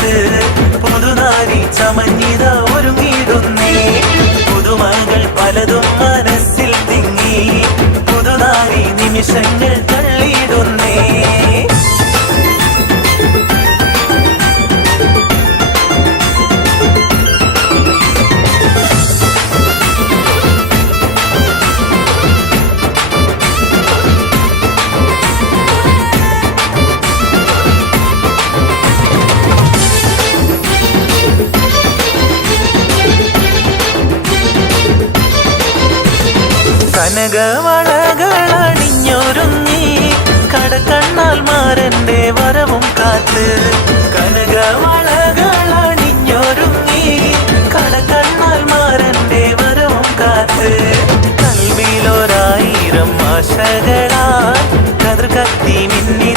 കാലത്ത് പുതുനാരി ചമഞ്ഞിത ഒരുങ്ങിയിടുന്നേ. പുതുമകൾ പലതും മനസ്സിൽ തിങ്ങി. പുതുനാരി നിമിഷങ്ങൾ തള്ളി കനകവളകളണിഞ്ഞൊരുങ്ങി കടക്കണ്ണാൽ മാരന്റെ വരവും കാത്ത്. കനകവളകളണിഞ്ഞൊരുങ്ങി കടക്കണ്ണാൽ മാരന്റെ വരവും കാത്ത്. കൽവിയിലൊരായിരം ആശകളാൽ കതിർ കത്തി മിന്നി